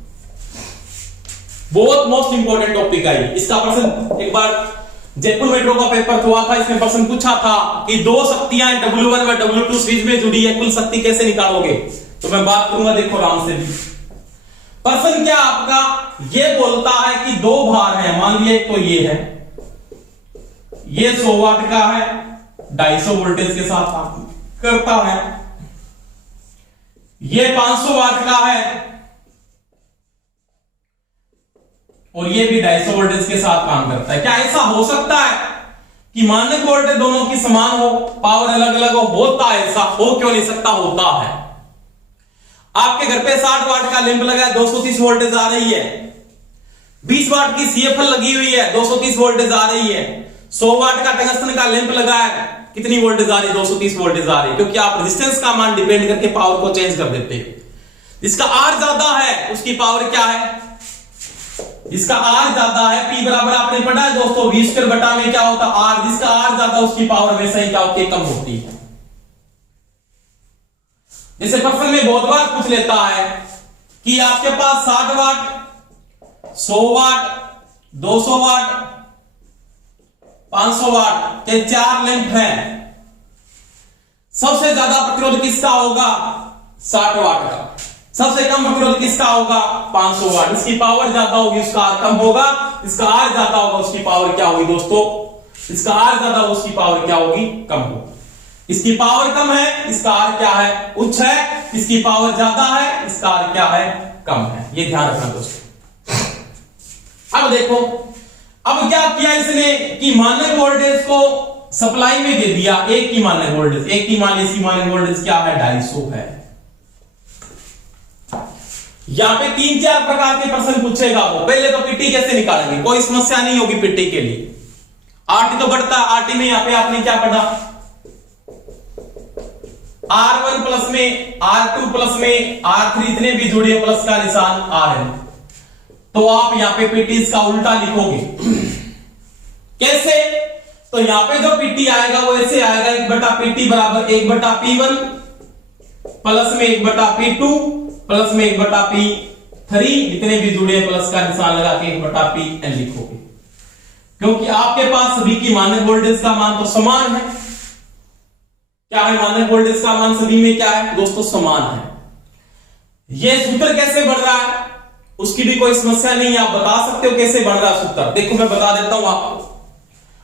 बहुत मोस्ट इंपॉर्टेंट टॉपिक है ये। इसका प्रश्न एक बार जयपुर मेट्रो का पेपर हुआ था, इसमें प्रश्न पूछा था कि 2 शक्तियां W1 व W2 सीरीज में जुड़ी है, कुल शक्ति कैसे निकालोगे? तो मैं बात करूंगा देखो आराम से भी। प्रश्न क्या आपका ये बोलता है कि 2 भार हैं, मान लिया तो ये है, ये 100 वाट का है, 250 वोल्टेज के साथ काम करता है, ये 500 वाट का है और ये भी 250 वोल्टेज के साथ काम करता है। क्या ऐसा हो सकता है कि मानक वोल्टेज दोनों की समान हो, पावर अलग अलग हो? होता है ऐसा, हो क्यों नहीं सकता? होता है। आपके घर पे 60 वाट का लैंप लगा है, 230 वोल्टेज आ रही है। 20 वाट की CFL लगी हुई है, 230 वोल्टेज आ रही है। 100 वाट का टंगस्टन का लैंप लगा है, कितनी वोल्टेज आ रही है? 230 वोल्टेज आ रही है। क्योंकि आप रेजिस्टेंस का मान डिपेंड करके पावर को चेंज कर देते हैं। जिसका R ज्यादा है उसकी पावर क्या है? जिसका R ज्यादा है, P बराबर आपने पढ़ा है दोस्तों V² बटा में क्या होता है? R। जिसका R ज्यादा उसकी पावर हमेशा ही क्या होती है? कम होती है। जैसे प्रश्न में बहुत बार पूछ लेता है कि आपके पास 60 वाट 100 वाट 200 वाट 500 वाट के 4 लैंप हैं, सबसे ज्यादा प्रतिरोध किसका होगा? 60 वाट का। सबसे कम प्रतिरोध किसका होगा? 500 वाट। इसकी पावर ज्यादा होगी, उसका R कम होगा। इसका R ज्यादा होगा, उसकी पावर क्या होगी दोस्तों? इसका R ज्यादा होगा, उसकी पावर क्या होगी? कम होगी। इसकी पावर कम है, इसका R क्या है? उच्च है। इसकी पावर ज्यादा है, इसका R क्या है? कम है। ये ध्यान रखना दोस्तों। अब देखो, अब क्या किया इसने कि मानक वोल्टेज को सप्लाई में दे दिया। एक की मानक वोल्टेज, एक की मान लीजिए मानक वोल्टेज क्या है? 250 है। यहां पे 3-4 प्रकार के प्रश्न पूछेगा वो। पहले तो पीटी कैसे निकालेंगे, कोई समस्या नहीं होगी पीटी के लिए। आरटी तो बढ़ता, आरटी में यहां पे आपने क्या पढ़ा? R1 प्लस में R2 प्लस में R3 इतने भी जुड़े, प्लस का निशान Rn। तो आप यहां पे पीटी इसका उल्टा लिखोगे। कैसे? तो यहां पे जो पीटी आएगा वो ऐसे आएगा, 1/PT बराबर 1/P1 प्लस में 1/P2 प्लस में 1/P3 इतने भी जुड़े, प्लस का निशान लगा के 1/Pn लिखोगे। क्योंकि आपके पास सभी की मानक वोल्टेज का मान तो समान है। क्या है? मानक वोल्टेज का मान सभी में क्या है दोस्तों? समान है। यह सूत्र कैसे बढ़ रहा है उसकी भी कोई समस्या नहीं है, आप बता सकते हो कैसे बढ़ रहा है सूत्र। देखो मैं बता देता हूं आपको,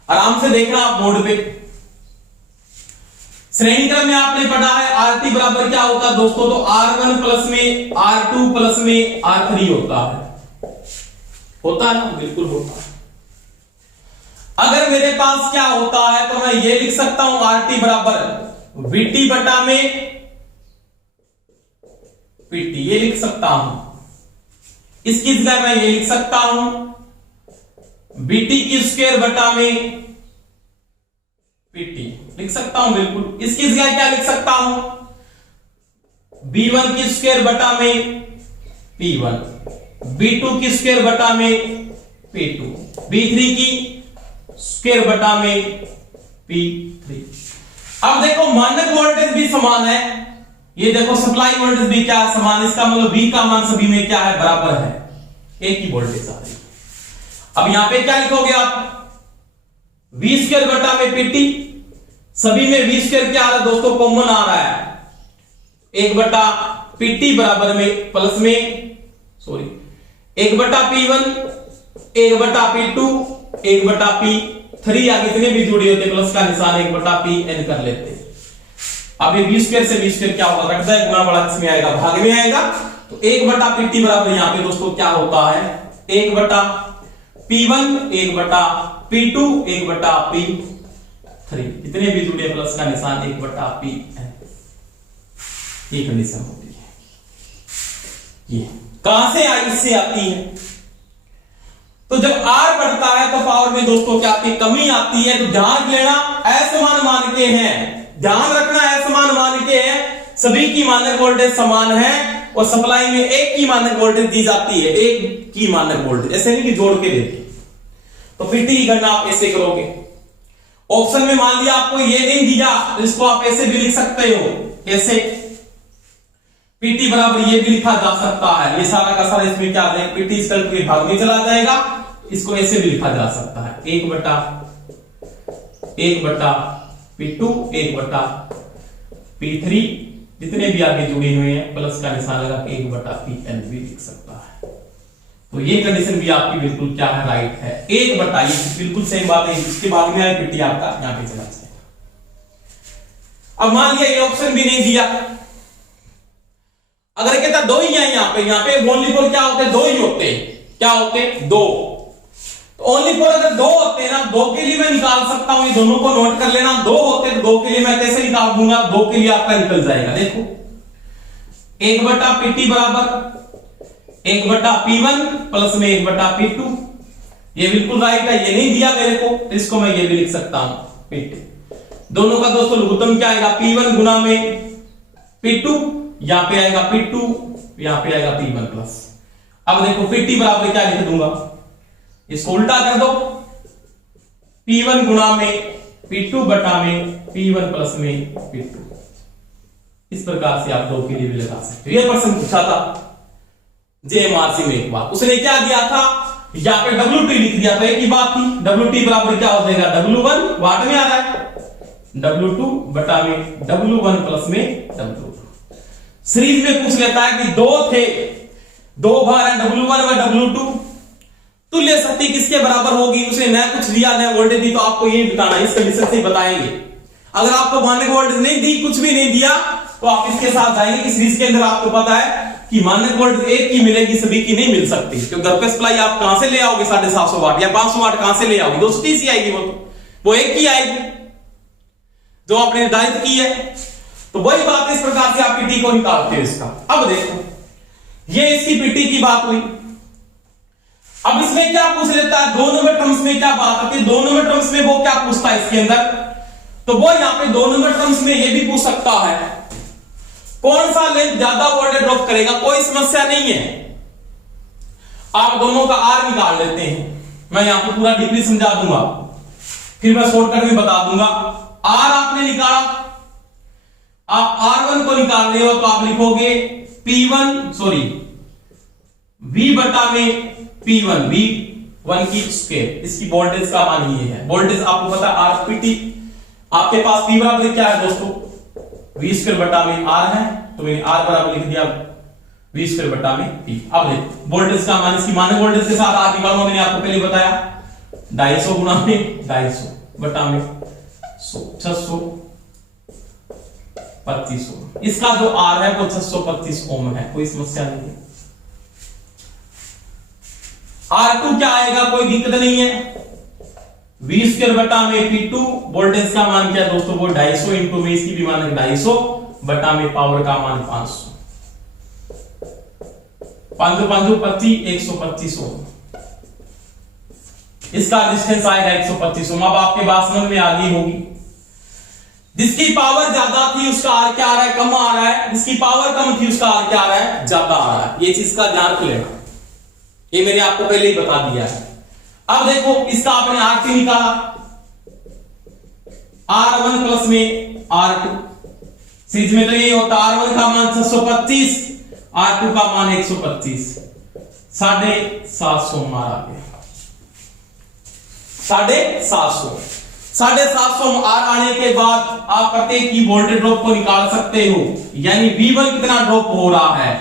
आराम से देखना आप बोर्ड पे। श्रेणी क्रम में आपने पढ़ा है आरटी बराबर क्या होता है दोस्तों? तो R1 प्लस में R2 प्लस में R3 होता है। होता है ना? बिल्कुल होता है। अगर मेरे पास क्या होता है तो मैं ये लिख सकता हूं RT बराबर VT बटा में PT, ये लिख सकता हूं। इसकी जगह मैं ये लिख सकता हूं BT की स्क्वायर बटा में PT, लिख सकता हूं बिल्कुल। इसकी जगह क्या लिख सकता हूं? B1 की स्क्वायर बटा में P1, B2 की स्क्वायर बटा में P2, B3 की स्क्वायर बटा में P3। अब देखो मानक वोल्टेज भी समान है, ये देखो सप्लाई वोल्टेज भी क्या है, समान, इसका मतलब V का मान सभी में क्या है, बराबर है, एक ही वोल्टेज आ रही है। अब यहां पे क्या लिखोगे आप, V² बटा में PT, सभी में V² क्या आ रहा है दोस्तों, कॉमन आ रहा है, 1 बटा PT बराबर में प्लस में, सॉरी 1 बटा P1, 1 बटा P2, 1 बटा P3, या कितने भी जुड़े होते प्लस का निशान 1 बटा Pn कर लेते हैं। अब ये V² से V² क्या होगा, कटता है, गुना बड़ा किसमें आएगा, भाग में आएगा, तो 1 बटा PT बराबर यहां पे दोस्तों क्या होता है, 1 बटा P1, 1 बटा P2, 1 बटा P3, इतने भी जुड़े प्लस का निशान 1 बटा Pn, ये कंडीशन होती है। ये कहां से आई, इससे आती है। तो जब R बढ़ता है तो पावर में दोस्तों क्या आती है, कमी आती है। तो ध्यान लेना, असमान मान के हैं, ध्यान रखना, असमान मान के हैं, सभी की मानक वोल्टेज समान है और सप्लाई में एक की मानक वोल्टेज दी जाती है, एक की मानक वोल्टेज, ऐसे नहीं कि जोड़ के देती। तो PT की गणना आप ऐसे करोगे, ऑप्शन में मान लिया आपको ये नहीं दिया तो इसको आप ऐसे भी लिख सकते हो, ऐसे PT बराबर ये भी लिखा जा सकता है, ये सारा का सारा इसमें क्या है, PT इस कल्प के भाग में चला जाएगा, इसको ऐसे भी लिखा जा सकता है, 1 बटा P2, 1 बटा P3, जितने भी आगे जुड़े हुए हैं प्लस का निशान लगा के 1 बटा Pn भी लिख सकता है। तो ये कंडीशन भी आपकी बिल्कुल क्या है, राइट है, 1 बटा, ये बिल्कुल सही बात है, इसके बाद में आए PT आपका यहां पे चला जाएगा। अब मान लिया ये ऑप्शन भी नहीं दिया, अगर कहता 2 ही है यहां पे ओनली फॉर क्या होते हैं, 2 ही होते हैं, क्या होते हैं, 2, तो ओनली फॉर अगर 2 होते हैं ना, 2 के लिए मैं निकाल सकता हूं, ये दोनों को नोट कर लेना, 2 होते तो 2 के लिए मैं कैसे निकाल दूंगा, 2 के लिए आपका निकल जाएगा, देखो 1 बटा PT बराबर 1 बटा P1 प्लस में 1 बटा P2, ये बिल्कुल राइट है, ये नहीं दिया मेरे को, इसको मैं ये भी लिख सकता हूं PT। दोनों का दोस्तों लघुत्तम क्या आएगा, P1 गुना में P2, यहां पे आएगा P2, यहां पे आएगा P1 प्लस। अब देखो PT बराबर क्या लिख दूंगा, इसको उल्टा कर दो, P1 गुना में P2 बटा में P1 प्लस में P2, इस प्रकार से आप 2 के लिए भी लगा सकते हो। ये प्रश्न पूछा था JMRC में एक बार, उसने क्या दिया था, यहाँ पे WT लिख दिया था, एक ही बात थी, WT बराबर क्या हो जाएगा, W1 वाट में आ रहा है, W2 बटा में W1 प्लस में W2। सीरीज में पूछ लेता है कि 2 थे, 2 भार है W1 व W2, तुल्य शक्ति किसके बराबर होगी, उसे न कुछ दिया न वोल्टेज दी, तो आपको ये बताना, इस कंडीशन से बताएंगे। अगर आपको मानक वोल्टेज नहीं दी, कुछ भी नहीं दिया, तो आप इसके साथ जाएंगे कि सीरीज के अंदर आपको पता है कि मानक वोल्टेज एक की मिलेगी, सभी की नहीं मिल सकती, क्योंकि घर पे सप्लाई आप कहां से ले आओगे, 750 वाट या 500 वाट कहां से ले आओगे, 230 ही आएगी, वो एक ही आएगी जो आपने निर्धारित की है। तो वही बात इस प्रकार से आप PT को निकालते हो इसका। अब देखो ये इसकी PT की बात हुई, अब इसमें क्या पूछ लेता है, 2 नंबर टर्म्स में क्या बात आती है, 2 नंबर टर्म्स में वो क्या पूछता है इसके अंदर, तो वो यहां पे 2 नंबर टर्म्स में ये भी पूछ सकता है, कौन सा लेंथ ज्यादा वोल्टेज ड्रॉप करेगा, कोई समस्या नहीं है, आप दोनों का R निकाल लेते हैं, मैं यहां पे पूरा डीपली समझा दूंगा, फिर मैं शॉर्टकट में बता दूंगा। R आपने निकाला, आप R1 को निकाल रहे हो तो आप लिखोगे V बटा में P1, V1 की स्क्वायर, इसकी वोल्टेज का मान ये है, वोल्टेज आपको पता है RPT, आपके पास P बराबर क्या है दोस्तों, V² बटा में R है, तो मैंने R बराबर लिख दिया V² बटा में P। अब देखो वोल्टेज का मान, इसकी मानक वोल्टेज के साथ R निकालूंगा, मैंने आपको पहले बताया 250 गुना में 250 बटा में 600 2500, इसका जो R है वो 625 ओम है, कोई समस्या नहीं है। R2 क्या आएगा, कोई दिक्कत नहीं है, V² बटा में P2, वोल्टेज का मान क्या है दोस्तों, वो 250 इंटू में इसकी भी मान 250 बटा में पावर का मान 500, 5 25 125 ओम, इसका रेजिस्टेंस आएगा 125 ओम। अब आपके बात समझ में आ गई होगी, जिसकी पावर ज्यादा थी उसका R क्या आ रहा है, कम आ रहा है, जिसकी पावर कम थी उसका R क्या आ रहा है, ज्यादा आ रहा है, ये चीज का ध्यान रख लेना, ये मैंने आपको पहले ही बता दिया है। अब देखो इसका आपने R3 निकाला, R1 प्लस में R2, सीरीज में तो ये होता R1 का मान 625, R2 का मान 125, 750 मार आ गया, 750 आर आने के बाद आप प्रत्येक की वोल्टेज ड्रॉप को निकाल सकते हो, यानी V1 कितना ड्रॉप हो रहा है,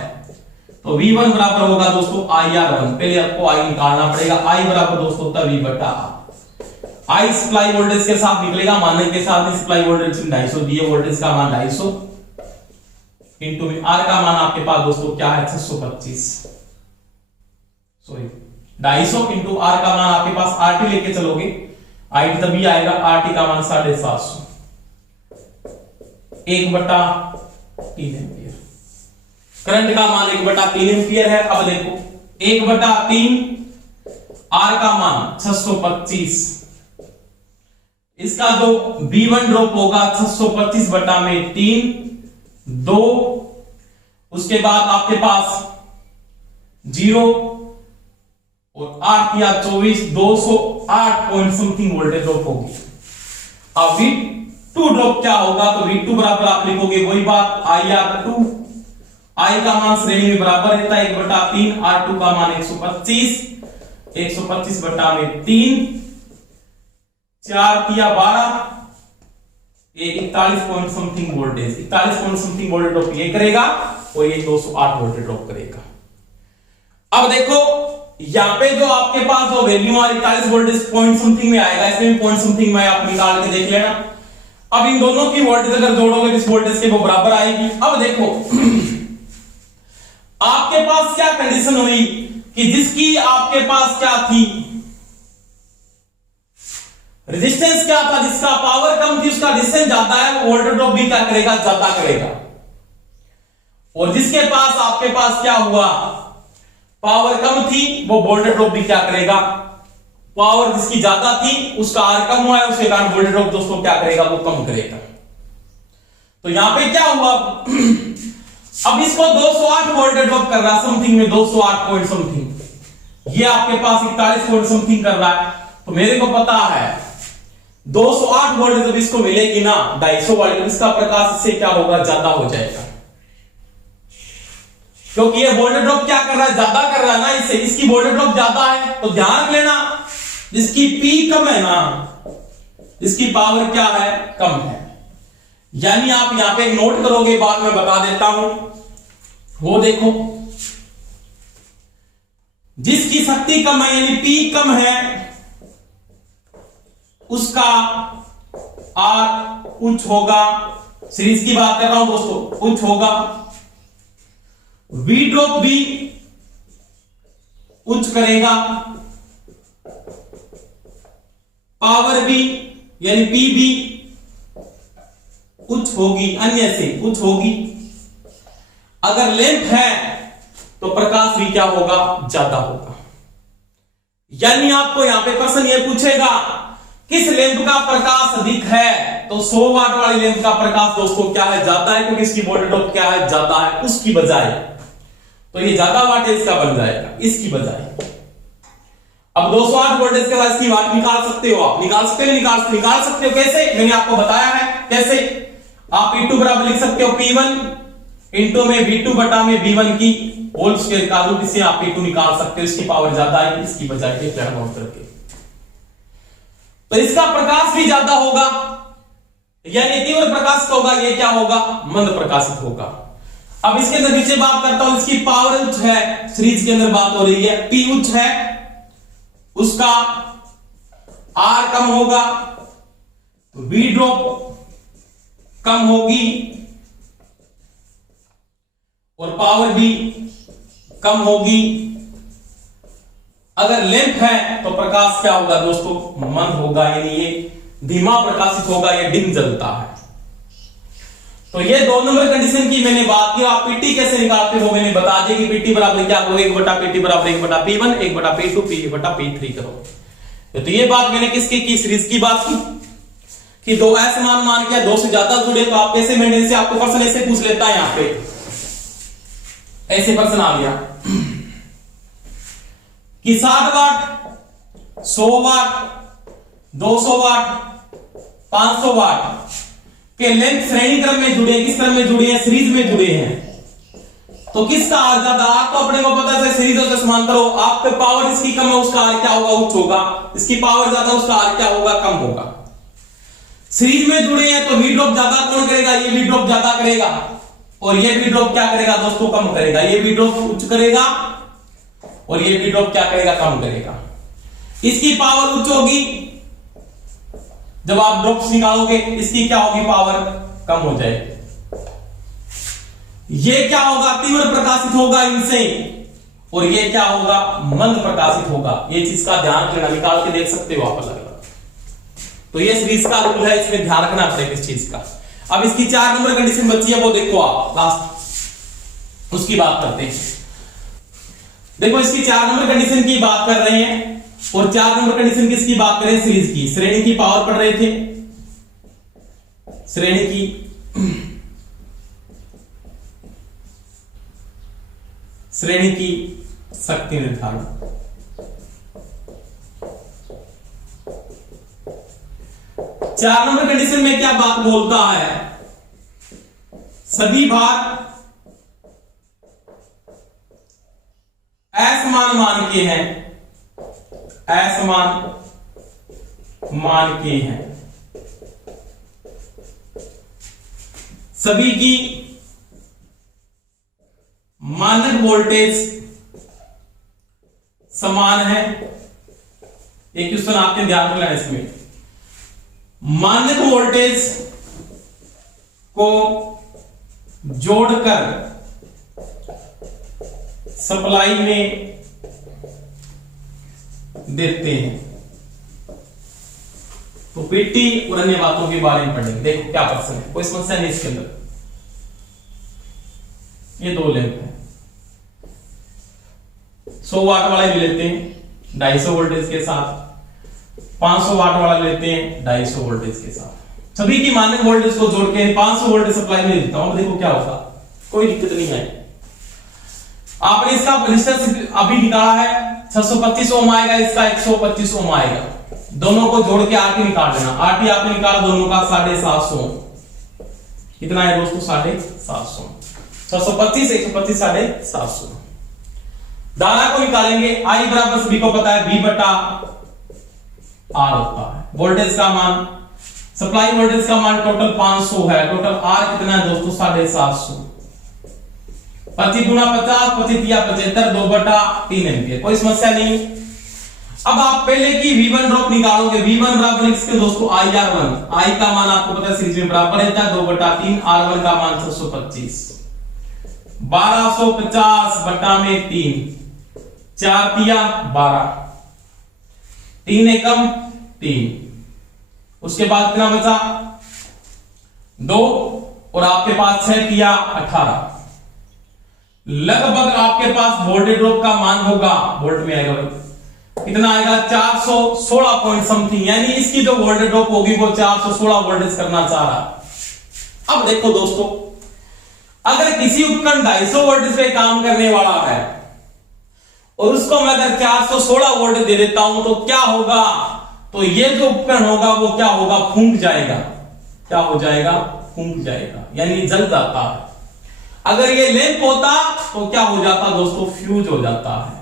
तो V1 बराबर होगा दोस्तों IR1। पहले आपको I निकालना पड़ेगा, I बराबर दोस्तों होता V बटा R। I सप्लाई वोल्टेज के साथ निकलेगा, मानक के साथ सप्लाई वोल्टेज 250 दिए, वोल्टेज का मान 250 इंटू में R का मान आपके पास दोस्तों क्या है 625, सॉरी 250 इंटू R का मान आपके पास RT लेके चलोगे, IT तभी आएगा, RT का मान 750, 1/3 एम्पियर। करंट का मान 1/3 एम्पियर है। अब देखो 1/3 R का मान 625, इसका जो V1 ड्रॉप होगा 625/3 2, उसके बाद आपके पास 0 और 8 या 24, 208 पॉइंट समथिंग वोल्टेज ड्रॉप होगी। अब V2 ड्रॉप क्या होगा, तो V2 बराबर आप लिखोगे वही बात IR2, I का मान श्रेणी में बराबर रहता है 1/3, R2 का मान 125, 125/3, 4 या 12, 41 point something voltage, 41 point something voltage drop ये करेगा और ये 208 वोल्टेज ड्रॉप करेगा। अब देखो यहां पे जो आपके पास जो वैल्यू आ 41 वोल्टेज पॉइंट समथिंग में आएगा, इसमें पॉइंट समथिंग में आप निकाल के देख लेना। अब इन दोनों की वोल्टेज अगर जोड़ोगे इस वोल्टेज के वो बराबर आएगी। अब देखो आपके पास क्या कंडीशन हुई कि जिसकी आपके पास क्या थी, रेजिस्टेंस क्या था, जिसका पावर कम थी उसका डिस्टेंस ज्यादा है, वो वोल्टेज ड्रॉप भी क्या करेगा, ज्यादा करेगा। और जिसके पास आपके पास क्या हुआ, पावर कम थी, वो वोल्टेज ड्रॉप भी क्या करेगा, पावर जिसकी ज्यादा थी उसका आर कम हुआ है, उसके कारण वोल्टेज ड्रॉप दोस्तों क्या करेगा, वो कम करेगा। तो यहां पे क्या हुआ अब इसको 208 वोल्टेज ड्रॉप कर रहा है समथिंग में, 208 पॉइंट समथिंग, ये आपके पास 41 पॉइंट समथिंग कर रहा है। तो मेरे को पता है 208 वोल्ट जब इसको मिलेगी ना 250 वाट, इसका प्रकाश इससे क्या होगा, ज्यादा हो जाएगा, क्योंकि ये वोल्टेज ड्रॉप क्या कर रहा है, ज्यादा कर रहा है ना, इससे इसकी वोल्टेज ड्रॉप ज्यादा है। तो ध्यान रख लेना जिसकी P कम है ना, इसकी पावर क्या है, कम है। यानी आप यहां पे नोट करोगे, बाद में बता देता हूं, वो देखो जिसकी शक्ति कम है यानी P कम है उसका R उच्च होगा, सीरीज की बात कर रहा हूं दोस्तों, उच्च होगा। V ड्रॉप भी उच्च करेगा, पावर भी यानी P भी उच्च होगी, अन्य से उच्च होगी। अगर लेंथ है तो प्रकाश भी क्या होगा, ज्यादा होगा। यानी आपको यहां पे प्रश्न ये पूछेगा किस लेंथ का प्रकाश अधिक है, तो 100 वाट वाली लेंथ का प्रकाश दोस्तों क्या है, ज्यादा है, क्योंकि इसकी वोल्टेज ड्रॉप क्या है, ज्यादा है उसकी बजाय। तो ये ज्यादा वाटेज का बन जाएगा इसकी बजाय। अब 208 वोल्टेज के साथ इसकी वाट निकाल सकते हो, आप निकाल सकते हो, निकाल सकते हो। कैसे, मैंने आपको बताया है कैसे। आप P2 बराबर लिख सकते हो P1 इंटू में V2 बटा में V1 की होल स्क्वायर का रूट, इससे आप P2 निकाल सकते हो, इसकी पावर ज्यादा है इसकी बजाय के प्लस आउट करके। तो इसका प्रकाश भी ज्यादा होगा, यानी तीव्र प्रकाश का होगा, ये क्या होगा, मंद प्रकाशित होगा। अब इसके अंदर नीचे बात करता हूं, इसकी पावर उच्च है, सीरीज के अंदर बात हो रही है, P उच्च है, उसका R कम होगा, V ड्रॉप कम होगी और पावर भी कम होगी। अगर लेंथ है तो प्रकाश क्या होगा दोस्तों, मंद होगा, यानी ये धीमा प्रकाशित होगा, ये डिम जलता है। तो ये 2 नंबर कंडीशन की मैंने बात की। आप पीटी कैसे निकालते हो मैंने बता दिया कि पीटी बराबर क्या करो, 1/PT बराबर 1/P1, 1/P2, P/P3 करो। तो ये बात मैंने किसकी की, सीरीज की बात की कि 2 ऐसे मान के 2 से ज्यादा जुड़े तो आप कैसे मेंटेन से, आपको प्रश्न ऐसे पूछ लेता है, यहां पे ऐसे प्रश्न आ गया कि 60 वाट, 100 वाट, 200 वाट, 500 वाट के लेंथ श्रेणी क्रम में जुड़े हैं, किस क्रम में जुड़े हैं, सीरीज में जुड़े हैं, तो किसका आर ज्यादा, आर तो अपने को पता है सीरीज से समांतर हो, आप पे पावर इसकी कम है उसका आर क्या होगा, उच्च होगा, इसकी पावर ज्यादा उसका आर क्या होगा, कम होगा। सीरीज में जुड़े हैं तो वी ड्रॉप ज्यादा कौन करेगा, ये वी ड्रॉप ज्यादा करेगा, और ये वी ड्रॉप क्या करेगा दोस्तों, कम करेगा, ये वी ड्रॉप उच्च करेगा और ये वी ड्रॉप क्या करेगा, कम करेगा। इसकी पावर उच्च होगी जब आप ड्रॉप्स निकालोगे, इसकी क्या होगी, पावर कम हो जाएगी। ये क्या होगा, तीव्र प्रकाशित होगा इनसे, और ये क्या होगा, मंद प्रकाशित होगा। ये चीज का ध्यान रखना, निकाल के देख सकते हो आप अलग अलग। तो ये सीरीज का रूल है, इसमें ध्यान रखना पड़ेगा इस चीज का। अब इसकी 4 नंबर कंडीशन बची है, वो देखो आप लास्ट उसकी बात करते हैं। देखो इसकी 4 नंबर कंडीशन की बात कर रहे हैं, और 4 नंबर कंडीशन किसकी बात करें, सीरीज की। श्रेणी की पावर पढ़ रहे थे, श्रेणी की शक्ति निर्धारण। चार नंबर कंडीशन में क्या बात बोलता है, सभी भार असमान मान के हैं, असमान मान के हैं, सभी की मानक वोल्टेज समान है। एक क्वेश्चन आपने ध्यान रखना है इसमें, मानक वोल्टेज को जोड़कर सप्लाई में देते हैं। तो पीटी और अन्य बातों के बारे में पढ़ेंगे। देखो क्या प्रश्न है, कोई समस्या नहीं इसके अंदर। ये 2 लैंप है, 100 वाट वाला भी लेते हैं 250 वोल्टेज के साथ, 500 वाट वाला लेते हैं 250 वोल्टेज के साथ। सभी की मानक वोल्टेज को जोड़ के 500 वोल्टेज सप्लाई में देता हूं, देखो क्या होगा, कोई दिक्कत नहीं है। आपने इसका रेजिस्टेंस अभी निकाला है 625 ओम आएगा, इसका 125 ओम आएगा। दोनों को जोड़ के आरटी निकाल लेना। आरटी आपने निकाला दोनों का 750। कितना है दोस्तों, 750। 625 125 750। धारा को निकालेंगे, आई बराबर बी को पता है, बी बटा आर होता है। वोल्टेज का मान, सप्लाई वोल्टेज का मान टोटल 500 है, टोटल आर कितना है दोस्तों 750। 25 गुना 50, 25 या 75, 2/3 एम्पियर। कोई समस्या नहीं। अब आप पहले की V1 ड्रॉप निकालोगे, V1 बराबर इसके दोस्तों IR1, I का मान आपको पता है सीरीज में बराबर रहता है 2/3, R1 का मान 625, 1250 बटा में 3, 4 तिया 12, 3 एकम 3, उसके बाद कितना बचा 2, और आपके पास 6 तिया 18। लगभग आपके पास वोल्टेज ड्रॉप का मान होगा, वोल्ट में आएगा भाई, कितना आएगा 416 पॉइंट समथिंग, यानी इसकी जो वोल्टेज ड्रॉप होगी वो 416 वोल्टेज करना चाह रहा। अब देखो दोस्तों, अगर किसी उपकरण 250 वोल्टेज पे काम करने वाला है और उसको मैं अगर 416 वोल्टेज दे देता हूं तो क्या होगा, तो ये जो उपकरण होगा वो क्या होगा, फूंक जाएगा। क्या हो जाएगा, फूंक जाएगा, यानी जल जाता है। अगर ये लैंप होता तो क्या हो जाता दोस्तों, फ्यूज हो जाता है।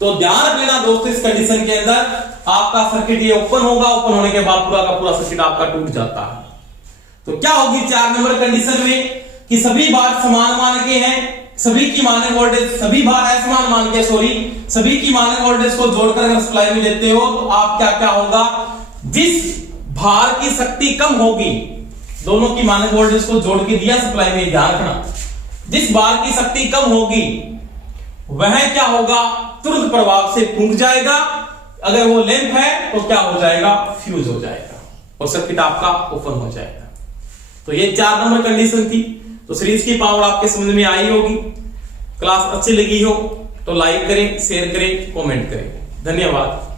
तो ध्यान रख लेना दोस्तों, इस कंडीशन के अंदर आपका सर्किट ये ओपन होगा, ओपन होने के बाद पूरा का पूरा सर्किट आपका टूट जाता है। तो क्या होगी 4 नंबर कंडीशन में, कि सभी भार समान मान के हैं, सभी की मानक वोल्टेज, सभी भार असमान मान के, सभी की मानक वोल्टेज को जोड़कर अगर सप्लाई में देते हो तो आप क्या होगा, जिस भार की शक्ति कम होगी, दोनों की मानक वोल्टेज को जोड़ के दिया सप्लाई में, ध्यान रखना, जिस भार की शक्ति कम होगी वह क्या होगा, तुरंत प्रभाव से फूंक जाएगा। अगर वो लैंप है तो क्या हो जाएगा, फ्यूज हो जाएगा और सर्किट आपका ओपन हो जाएगा। तो ये 4 नंबर कंडीशन थी। तो सीरीज की पावर आपके समझ में आई होगी। क्लास अच्छी लगी हो तो लाइक करें, शेयर करें, कमेंट करें। धन्यवाद।